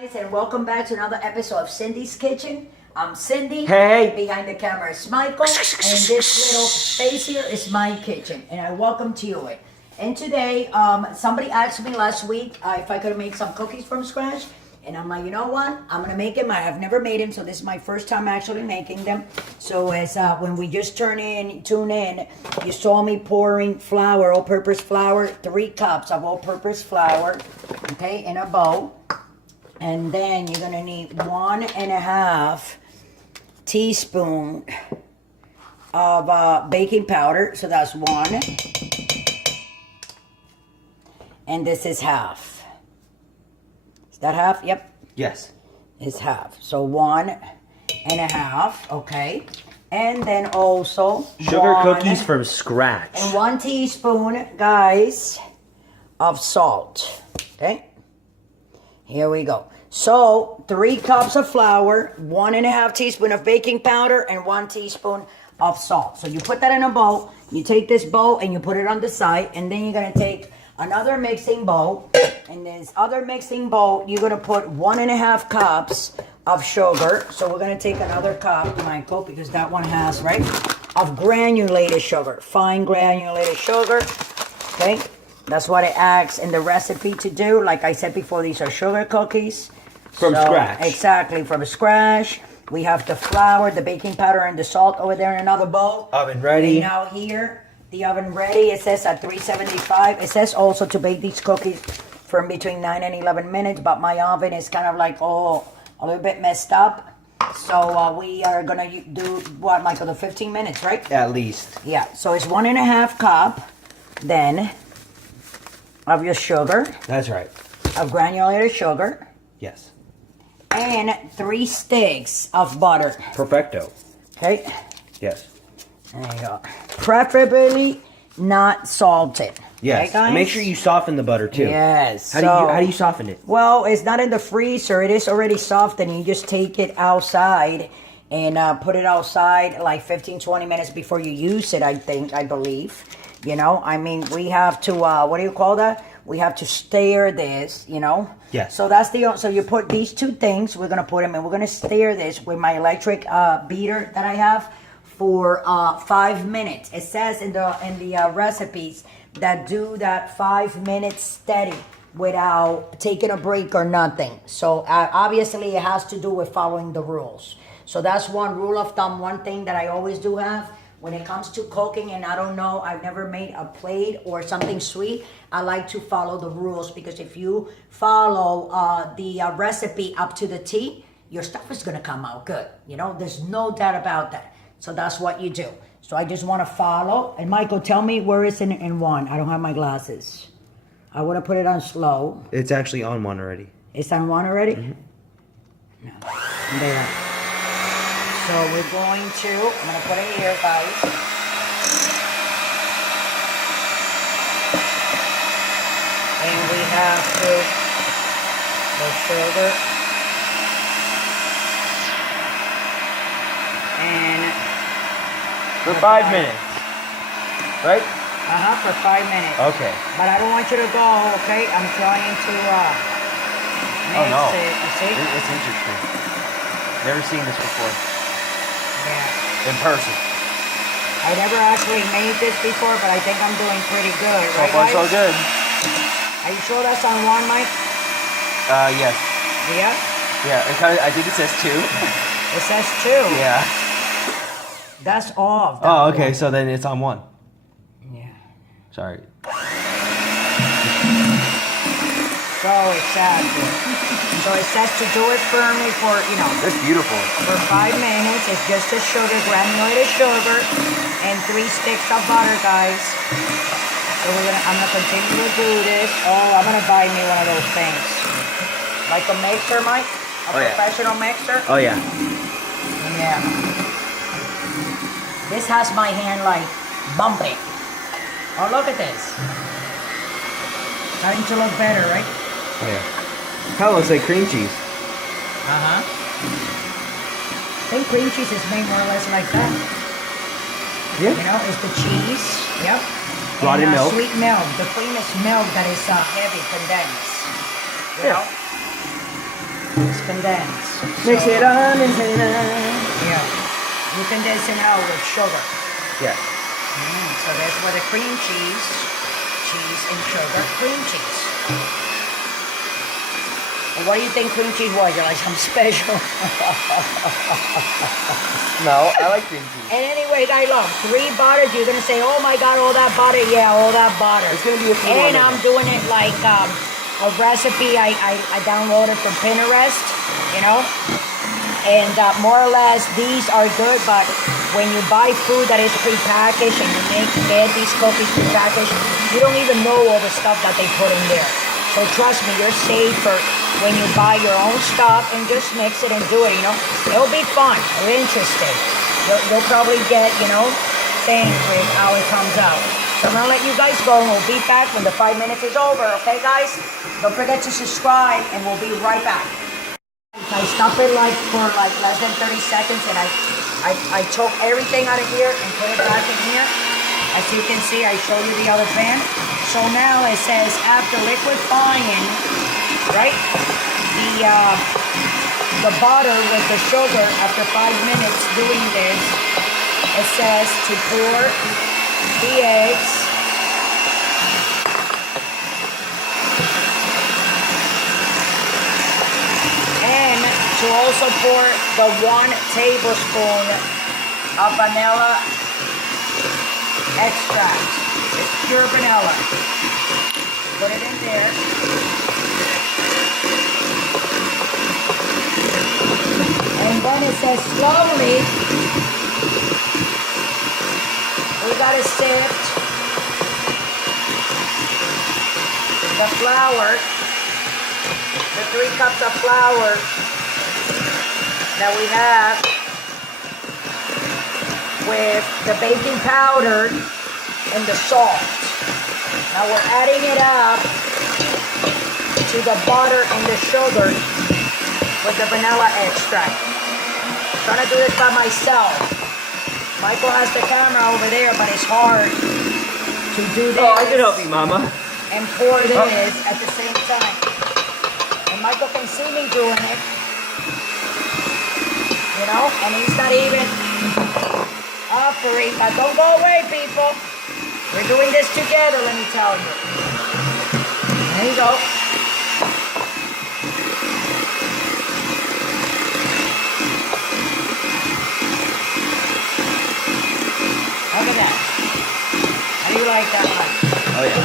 And welcome back to another episode of Cindy's Kitchen. I'm Cindy. Hey. Behind the camera is Michael. And this little space here is my kitchen. And I welcome to you it. And today, somebody asked me last week if I could make some cookies from scratch. And I'm like, you know what? I'm going to make them. I've never made them, so this is my first time actually making them. So as when we just tune in, you saw me pouring flour, all-purpose flour, 3 cups of all-purpose flour, okay, in a bowl. And then you're gonna need 1.5 teaspoon of baking powder. So that's 1. And this is half. Is that half? Yep. Yes. It's half. So 1.5. Okay. And then also sugar cookies from scratch. And 1 teaspoon, guys, of salt. Okay. Here we go. So 3 cups of flour, 1.5 teaspoon of baking powder, and 1 teaspoon of salt. So you put that in a bowl. You take this bowl and you put it on the side, and then you're gonna take another mixing bowl. In this other mixing bowl, you're gonna put 1.5 cups of sugar. So we're gonna take another cup, Michael, because that one has, right, of granulated sugar, fine granulated sugar. Okay. That's what it asks in the recipe to do. Like I said before, these are sugar cookies. From scratch. Exactly, from scratch. We have the flour, the baking powder, and the salt over there in another bowl. Oven ready. And now here, the oven ready. It says at 375. It says also to bake these cookies from between 9 and 11 minutes. But my oven is kind of like, a little bit messed up. So we are going to do, what, Michael, the 15 minutes, right? At least. Yeah, so it's 1.5 cup then of your sugar. That's right. Of granulated sugar. Yes. And 3 sticks of butter. Perfecto. Okay? Yes. There you go. Preferably not salted. Yes. Okay, guys? And make sure you soften the butter too. Yes. How do you soften it? Well, it's not in the freezer. It is already softened. You just take it outside and put it outside like 15-20 minutes before you use it, I believe. You know, I mean, we have to, what do you call that? We have to stir this, you know? Yes. So so you put these 2 things, we're going to put them in. We're going to stir this with my electric beater that I have for 5 minutes. It says in the recipes that do that 5 minutes steady without taking a break or nothing. So obviously it has to do with following the rules. So that's one rule of thumb, one thing that I always do have. When it comes to cooking, and I don't know, I've never made a plate or something sweet, I like to follow the rules, because if you follow the recipe up to the T, your stuff is going to come out good. You know, there's no doubt about that. So that's what you do. So I just want to follow. And Michael, tell me where it's in 1. I don't have my glasses. I want to put it on slow. It's actually on 1 already. It's on 1 already? Mm-hmm. No. There. So we're going to, I'm going to put it here, guys. And we have the sugar. And For 5 minutes. Right? for 5 minutes. Okay. But I don't want you to go, okay? I'm trying to mix it, you see? It's interesting. Never seen this before. Yeah. In person. I never actually made this before, but I think I'm doing pretty good. So Right, far, guys? so good. Are you sure that's on 1, Mike? Yes. Yeah? Yeah, I think it says 2. It says 2. Yeah. That's off. Oh, okay, so then it's on 1. Yeah. Sorry. So it says to do it firmly for, That's beautiful. for 5 minutes. It's just the sugar, granulated sugar, and 3 sticks of butter, guys. So I'm gonna continue to do this. Oh, I'm gonna buy me one of those things. Like a mixer, Mike? A professional mixer? Oh, yeah. Yeah. This has my hand like bumping. Oh, look at this. Starting to look better, right? Oh, yeah. Kind of looks like cream cheese. Uh-huh. I think cream cheese is made more or less like that. Yeah. You know, it's the cheese. Yep. Rotted and milk. Sweet milk. The famous milk that is heavy, condensed. You know? It's condensed. Mix So, it on and turn it on. Yeah. You condense it out with sugar. Yeah. So that's what the cream cheese and sugar, cream cheese. Well, what do you think cream cheese was? You're like some special. No, I like cream cheese. And anyways, I love 3 butters. You're gonna say, oh my God, all that butter. Yeah, all that butter. It's gonna be a few And more I'm minutes. doing it like a recipe I downloaded from Pinterest, you know. And more or less, these are good, but when you buy food that is prepackaged and you get these cookies prepackaged, you don't even know all the stuff that they put in there. So trust me, you're safer when you buy your own stuff and just mix it and do it, you know. It'll be fun, interesting. You'll probably get, you know, things with how it comes out. So I'm gonna let you guys go and we'll be back when the 5 minutes is over, okay guys? Don't forget to subscribe and we'll be right back. I stop it for less than 30 seconds and I took everything out of here and put it back in here. As you can see, I show you the other pan. So now it says after liquefying, right? The butter with the sugar after 5 minutes doing this, it says to pour the eggs and to also pour the 1 tablespoon of vanilla extract. It's pure vanilla. Put it in there. And then it says slowly, we gotta sift the flour, the 3 cups of flour that we have with the baking powder and the salt. Now we're adding it up to the butter and the sugar with the vanilla extract. I'm trying to do this by myself. Michael has the camera over there, but it's hard to do this. Oh, I can help you, Mama. And pour this at the same time. And Michael can see me doing it. You know, and he's not even offering. But don't go away, people. We're doing this together, let me tell you. There you go. Look at that. How do you like that one? Oh, yeah.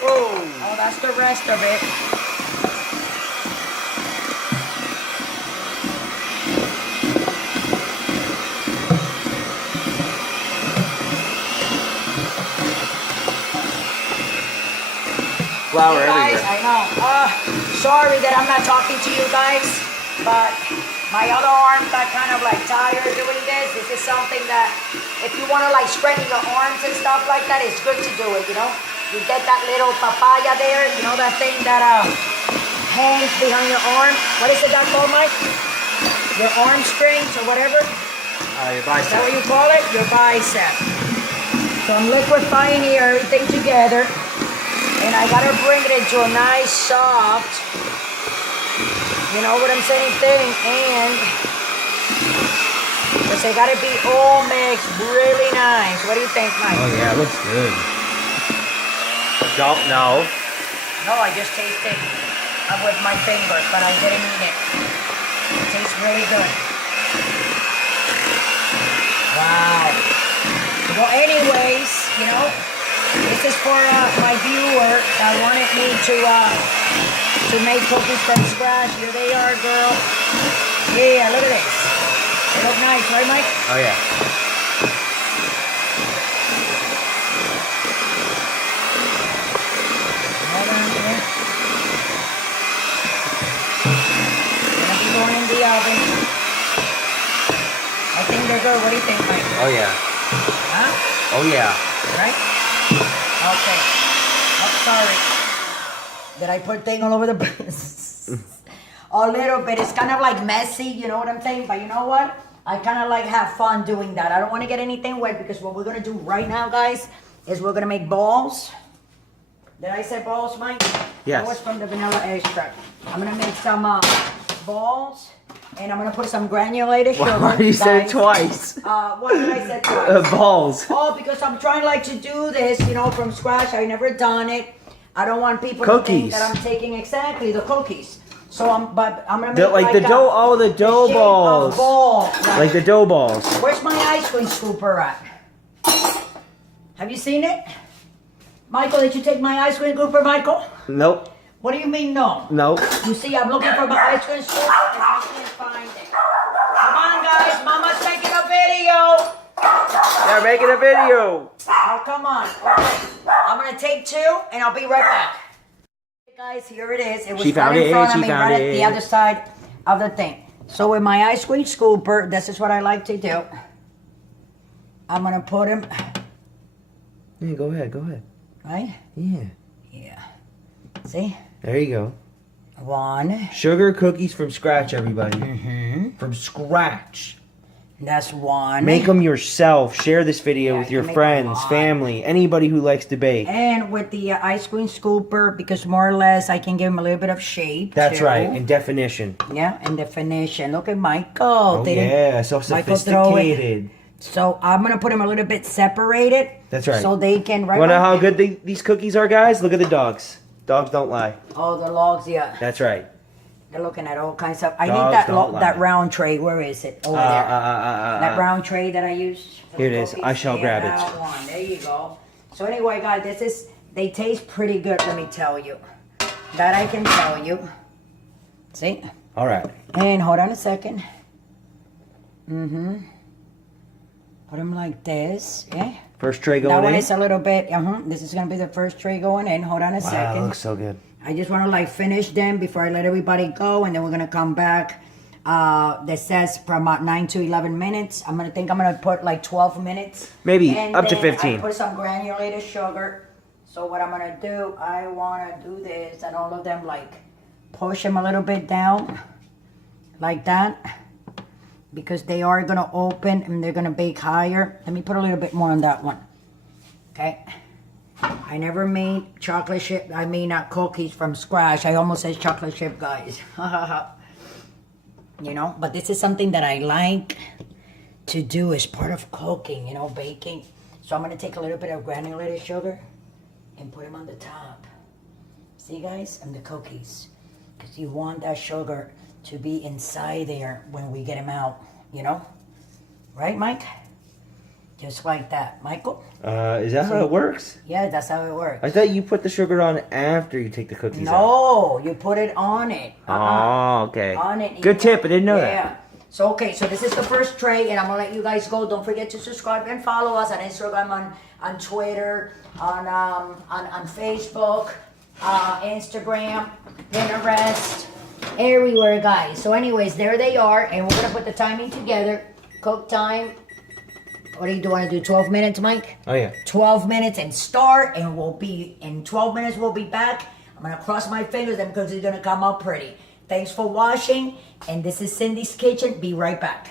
Whoa. Oh, that's the rest of it. Flour Hey guys, everywhere. I know. Sorry that I'm not talking to you guys, but my other arm got kind of like tired doing this. This is something that if you want to like strengthen your arms and stuff like that, it's good to do it, you know. You get that little papaya there, you know, that thing that hangs behind your arm. What is it that called, Mike? Your arm strings or whatever? Your Is that bicep. what you call it? Your bicep. So I'm liquefying here everything together. And I gotta bring it into a nice soft, you know what I'm saying, thing. And because they gotta be all mixed really nice. What do you think, Mike? Oh, yeah, it looks good. Don't know. No, I just tasted it with my fingers, but I didn't eat it. It tastes really good. Wow. Well, anyways, you know, this is for my viewer that wanted me to make cookies from scratch. Here they are, girl. Yeah, look at this. They look nice, right, Mike? Oh, yeah. Hold on here. Gonna be going in the oven. I think they're good. What do you think, Mike? Oh, yeah. Huh? Oh, yeah. Right? Okay. Oh, sorry. Did I put thing all over the place? A little bit. It's kind of like messy, you know what I'm saying? But you know what? I kind of like have fun doing that. I don't want to get anything wet because what we're going to do right now, guys, is we're going to make balls. Did I say balls, Mike? Yes. That was from the vanilla extract. I'm gonna make some balls, and I'm gonna put some granulated sugar. Why you said it guys. twice? What did I say twice? Balls. Oh, because I'm trying like to do this, you know, from scratch. I never done it. I don't want people to think Cookies. that I'm taking exactly the cookies. So I'm gonna make Like the dough, all the dough shape balls. of ball. Like the dough balls. Where's my ice cream scooper at? Have you seen it? Michael, did you take my ice cream scooper, Michael? Nope. What do you mean no? Nope. You see, I'm looking for my ice cream scooper and I can't find it. Come on, guys. Mama's making a video. They're making a video. Oh, come on. Okay. I'm going to take 2 and I'll be right back. Guys, here it is. It was She found right in it, front she of me, found right it. at the other side of the thing. So with my ice cream scooper, this is what I like to do. I'm going to put him... Yeah, go ahead. Right? Yeah. Yeah. See? There you go. 1. Sugar cookies from scratch, everybody. Mm-hmm. From scratch. That's 1. Make them yourself. Share this video Yeah, with you your can make friends, a lot. family, anybody who likes to bake. And with the ice cream scooper, because more or less I can give him a little bit of shape. That's too. right, and definition. Yeah, and definition. Look at Michael. Oh, Didn't- yeah, so Michael throw it. sophisticated. So I'm going to put them a little bit separated. That's right. So they can... Want to know how good these cookies are, guys? Look at the dogs. Dogs don't lie. Oh, the logs, yeah. That's right. They're looking at all kinds of... I Dogs need that don't lie. that round tray. Where is it? Over there. That round tray that I use. for Here the it is. cookies. I shall Yeah, grab it. that one. There you go. So anyway, guys, they taste pretty good, let me tell you. That I can tell you. See? All right. And hold on a second. Put them like this. Yeah. First tray That going one in. is a little bit, This is going to be the first tray going in. Hold on a Wow, that second. looks so good. I just want to like finish them before I let everybody go. And then we're going to come back. That says from about 9 to 11 minutes. I'm going to put like 12 minutes. Maybe And up to then 15. I put some granulated sugar. So what I'm going to do, I want to do this. And all of them like push them a little bit down. Like that. Because they are going to open and they're going to bake higher. Let me put a little bit more on that one. Okay. I never made chocolate chip, cookies from scratch. I almost said chocolate chip, guys. You know, but this is something that I like to do as part of cooking, you know, baking. So I'm going to take a little bit of granulated sugar and put them on the top. See, guys? And the cookies. Because you want that sugar to be inside there when we get them out, you know? Right, Mike? Just like that. Michael? Is that how it works? Yeah, that's how it works. I thought you put the sugar on after you take the cookies out. No, you put it on it. Oh, okay. On it. Good tip. I didn't know that. Yeah. So, okay, so this is the first tray, and I'm going to let you guys go. Don't forget to subscribe and follow us on Instagram, on Twitter, on Facebook, Instagram, Pinterest, everywhere, guys. So anyways, there they are, and we're going to put the timing together. Cook time. What do you want to do? 12 minutes, Mike? Oh, yeah. 12 minutes and start, and in 12 minutes we'll be back. I'm going to cross my fingers because it's going to come out pretty. Thanks for watching, and this is Cindy's Kitchen. Be right back.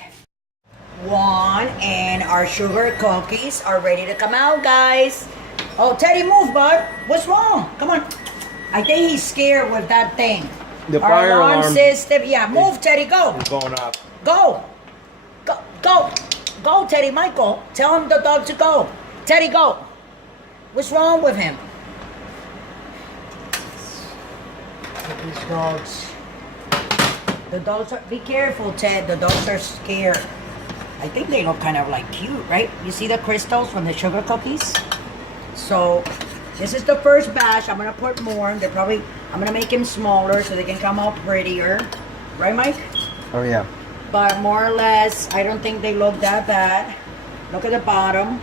And our sugar cookies are ready to come out, guys. Oh, Teddy, move, bud. What's wrong? Come on. I think he's scared with that thing. The Our fire alarm system. Yeah, move, Teddy, go. is going off. Go. Go. Go. Go, Teddy. Michael, tell him the dog to go. Teddy, go. What's wrong with him? These dogs. The dogs are... Be careful, Ted. The dogs are scared. I think they look kind of like cute, right? You see the crystals from the sugar cookies? So, this is the first batch. I'm going to put more. I'm going to make them smaller so they can come out prettier. Right, Mike? Oh, yeah. But more or less, I don't think they look that bad. Look at the bottom.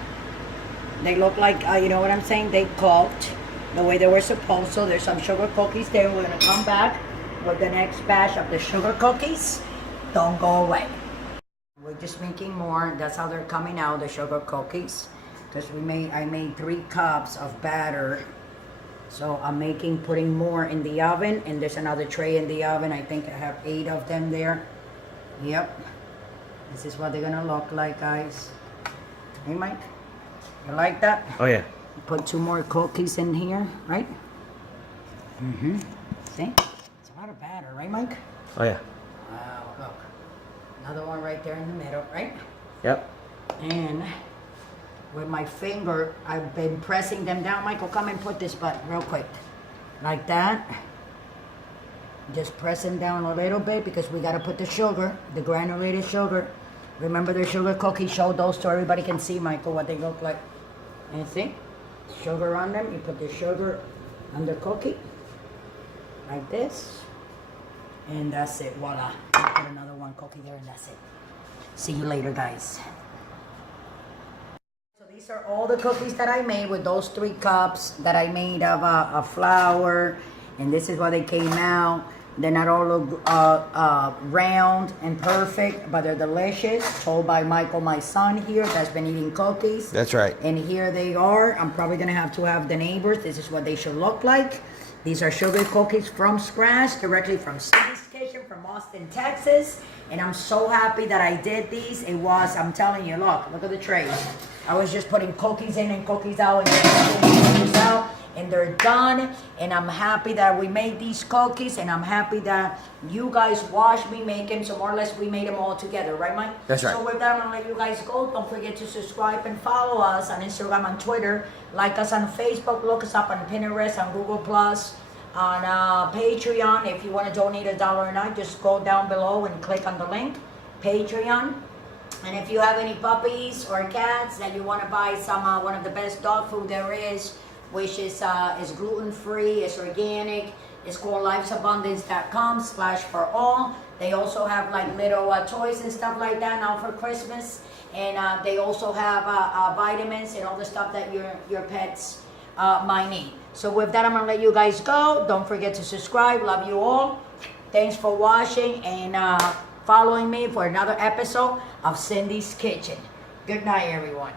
They look like, you know what I'm saying? They cooked the way they were supposed to. There's some sugar cookies there. We're going to come back with the next batch of the sugar cookies. Don't go away. We're just making more. That's how they're coming out, the sugar cookies. Because I made 3 cups of batter. So I'm putting more in the oven. And there's another tray in the oven. I think I have 8 of them there. Yep. This is what they're gonna look like, guys. Hey, Mike? You like that? Oh, yeah. Put 2 more cookies in here, right? See? It's a lot of batter, right, Mike? Oh yeah. Wow, look. Another one right there in the middle, right? Yep. And with my finger, I've been pressing them down. Michael, come and put this button real quick. Like that. Just pressing down a little bit because we got to put the sugar, the granulated sugar. Remember the sugar cookies? Show those so everybody can see, Michael, what they look like. And see? Sugar on them. You put the sugar on the cookie. Like this. And that's it. Voila. Put another one cookie there and that's it. See you later, guys. So these are all the cookies that I made with those 3 cups that I made of a flour. And this is what they came out. They're not all look round and perfect, but they're delicious. Told by Michael, my son here, that's been eating cookies. That's right. And here they are. I'm probably gonna have to have the neighbors. This is what they should look like. These are sugar cookies from scratch, directly from Cindy's kitchen, from Austin, Texas. And I'm so happy that I did these. It was, I'm telling you, look at the trays. I was just putting cookies in and cookies out and cookies out. And they're done, and I'm happy that we made these cookies, and I'm happy that you guys watched me make them, so more or less we made them all together, right, Mike? That's right. So with that, I'm gonna let you guys go. Don't forget to subscribe and follow us on Instagram and Twitter. Like us on Facebook, look us up on Pinterest, on Google+, on Patreon. If you want to donate $1 a night, just go down below and click on the link, Patreon. And if you have any puppies or cats that you want to buy some one of the best dog food there is, which is gluten-free, it's organic. It's called lifesabundance.com/for-all. They also have like little toys and stuff like that now for Christmas. And they also have vitamins and all the stuff that your pets might need. So with that, I'm gonna let you guys go. Don't forget to subscribe. Love you all. Thanks for watching and following me for another episode of Cindy's Kitchen. Good night, everyone.